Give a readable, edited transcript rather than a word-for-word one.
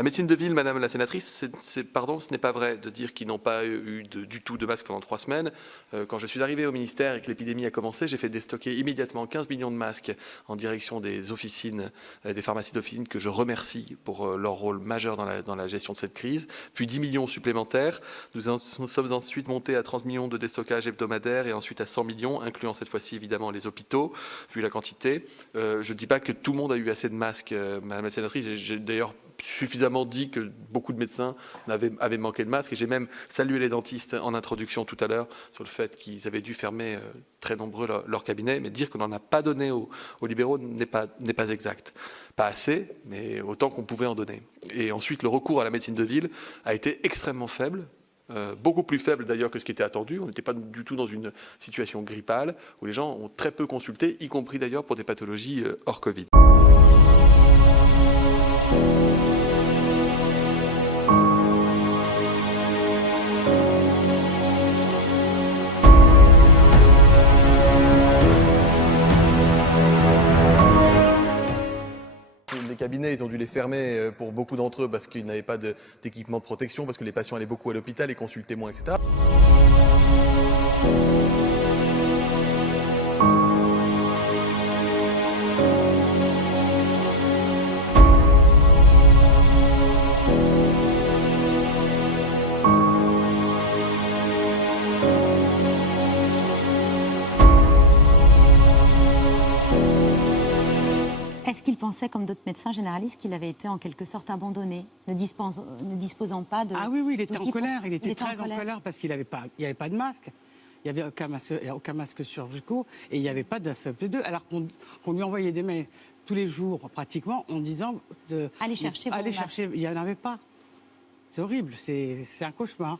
La médecine de ville, madame la sénatrice, pardon, ce n'est pas vrai de dire qu'ils n'ont pas eu du tout de masques pendant 3 semaines. Quand je suis arrivé au ministère et que l'épidémie a commencé, j'ai fait déstocker immédiatement 15 millions de masques en direction des officines, des pharmacies d'officine que je remercie pour leur rôle majeur dans la gestion de cette crise. Puis 10 millions supplémentaires. Nous sommes ensuite montés à 30 millions de déstockage hebdomadaire et ensuite à 100 millions, incluant cette fois-ci évidemment les hôpitaux, vu la quantité. Je ne dis pas que tout le monde a eu assez de masques, madame la sénatrice. J'ai d'ailleurs suffisamment dit que beaucoup de médecins avaient manqué de masques. Et j'ai même salué les dentistes en introduction tout à l'heure sur le fait qu'ils avaient dû fermer très nombreux leur cabinet. Mais dire qu'on n'en a pas donné aux libéraux n'est pas exact. Pas assez, mais autant qu'on pouvait en donner. Et ensuite, le recours à la médecine de ville a été extrêmement faible. Beaucoup plus faible d'ailleurs que ce qui était attendu. On n'était pas du tout dans une situation grippale où les gens ont très peu consulté, y compris d'ailleurs pour des pathologies hors Covid. Les cabinets, ils ont dû les fermer pour beaucoup d'entre eux parce qu'ils n'avaient pas d'équipement de protection, parce que les patients allaient beaucoup à l'hôpital et consultaient moins, etc. Est-ce qu'il pensait, comme d'autres médecins généralistes, qu'il avait été en quelque sorte abandonné, ne disposant pas de... Ah oui, il était en colère, il était très en colère parce qu'il n'y avait pas de masque. Il n'y avait aucun masque chirurgicaux et il n'y avait pas de FFP2, alors qu'on lui envoyait des mails tous les jours, pratiquement, en disant... Allez chercher, il n'y en avait pas. C'est horrible, c'est un cauchemar.